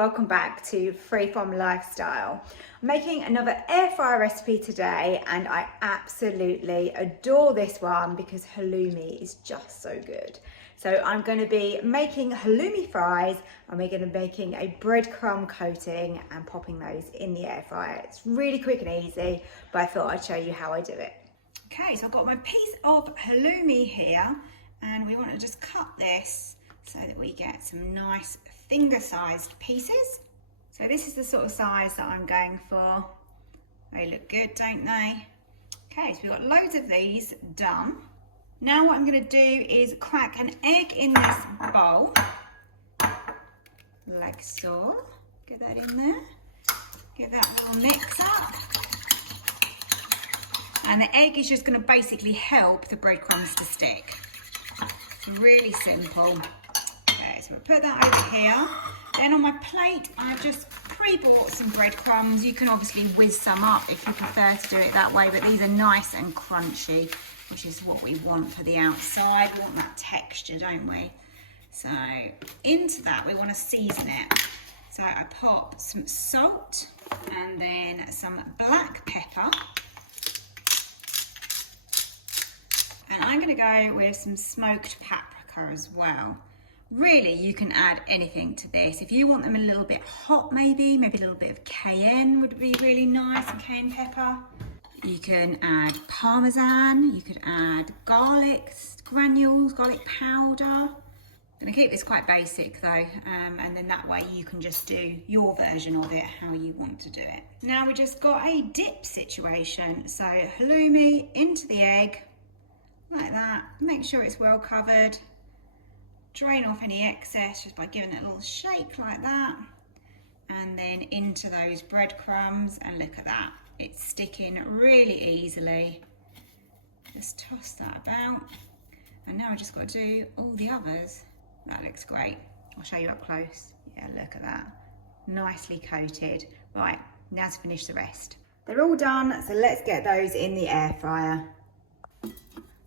welcome back to Freeform Lifestyle. I'm making another air fryer recipe today and I absolutely adore this one because halloumi is just so good. So I'm going to be making halloumi fries and we're going to be making a breadcrumb coating and popping those in the air fryer. It's really quick and easy, but I thought I'd show you how I do it. Okay, so I've got my piece of halloumi here and we want to just cut this so that we get some nice finger-sized pieces. So this is the sort of size that I'm going for. They look good, don't they? Okay, so we've got loads of these done. Now what I'm going to do is crack an egg in this bowl, like so. Get that in there. Get that little mix up. And the egg is just going to basically help the breadcrumbs to stick. It's really simple. Okay, so we'll put that over here. Then on my plate, I've just pre-bought some breadcrumbs. You can obviously whiz some up if you prefer to do it that way, but these are nice and crunchy, which is what we want for the outside. We want that texture, don't we? So into that, we want to season it. So I pop some salt and then some black pepper. And I'm going to go with some smoked paprika as well. Really, you can add anything to this. If you want them a little bit hot, maybe a little bit of cayenne would be really nice, and cayenne pepper. You can add Parmesan, you could add garlic granules, garlic powder. I'm gonna keep this quite basic though, and then that way you can just do your version of it, how you want to do it. Now we just got a dip situation. So halloumi into the egg, like that. Make sure it's well covered. Drain off any excess just by giving it a little shake like that. And then into those breadcrumbs, and look at that. It's sticking really easily. Just toss that about. And now I just got to do all the others. That looks great. I'll show you up close. Yeah, look at that. Nicely coated. Right, now to finish the rest. They're all done, so let's get those in the air fryer.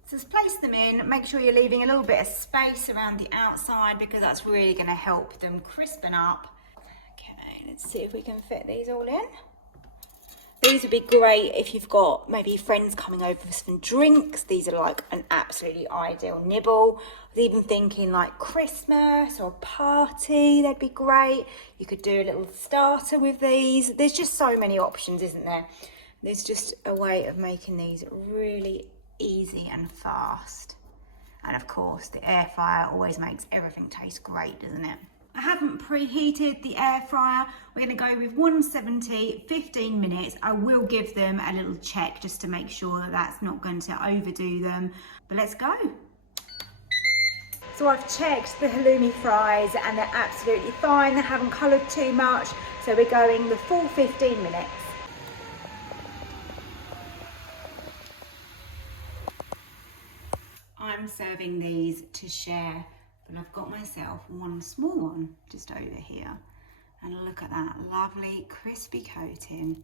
So just place them in, make sure you're leaving a little bit of space around the outside because that's really going to help them crispen up. Okay, let's see if we can fit these all in. These would be great if you've got maybe friends coming over for some drinks. These are like an absolutely ideal nibble. I was even thinking like Christmas or a party, they'd be great. You could do a little starter with these. There's just so many options, isn't there? There's just a way of making these really easy and fast. And of course the air fryer always makes everything taste great, doesn't it? I haven't preheated the air fryer. We're going to go with 170, 15 minutes. I will give them a little check just to make sure that that's not going to overdo them. But let's go. So I've checked the halloumi fries and they're absolutely fine. They haven't coloured too much. So we're going the full 15 minutes. I'm serving these to share, but I've got myself one small one just over here. And look at that lovely crispy coating.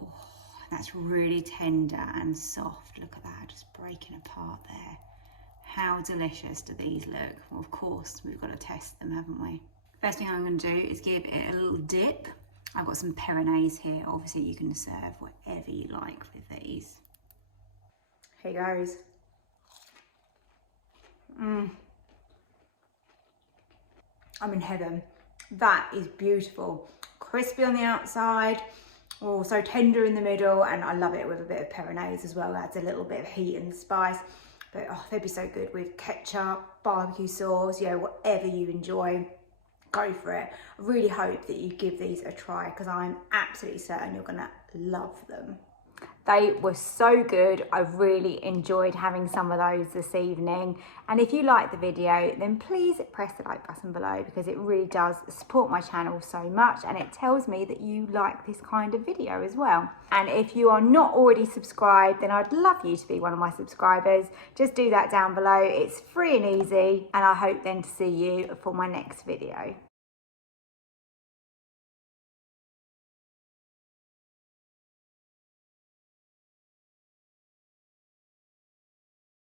Oh, that's really tender and soft. Look at that, just breaking apart there. How delicious do these look? Well, of course, we've got to test them, haven't we? First thing I'm going to do is give it a little dip. I've got some peronaise here. Obviously, you can serve whatever you like with these. Here goes. I'm in heaven. That is beautiful. Crispy on the outside, oh, so tender in the middle, and I love it with a bit of peronaise as well. Adds a little bit of heat and spice. But oh, they'd be so good with ketchup, barbecue sauce, yeah, whatever you enjoy, go for it. I really hope that you give these a try because I'm absolutely certain you're gonna love them. They were so good. I really enjoyed having some of those this evening. And if you like the video, then please press the like button below because it really does support my channel so much and it tells me that you like this kind of video as well. And if you are not already subscribed, then I'd love you to be one of my subscribers. Just do that down below. It's free and easy, and I hope then to see you for my next video.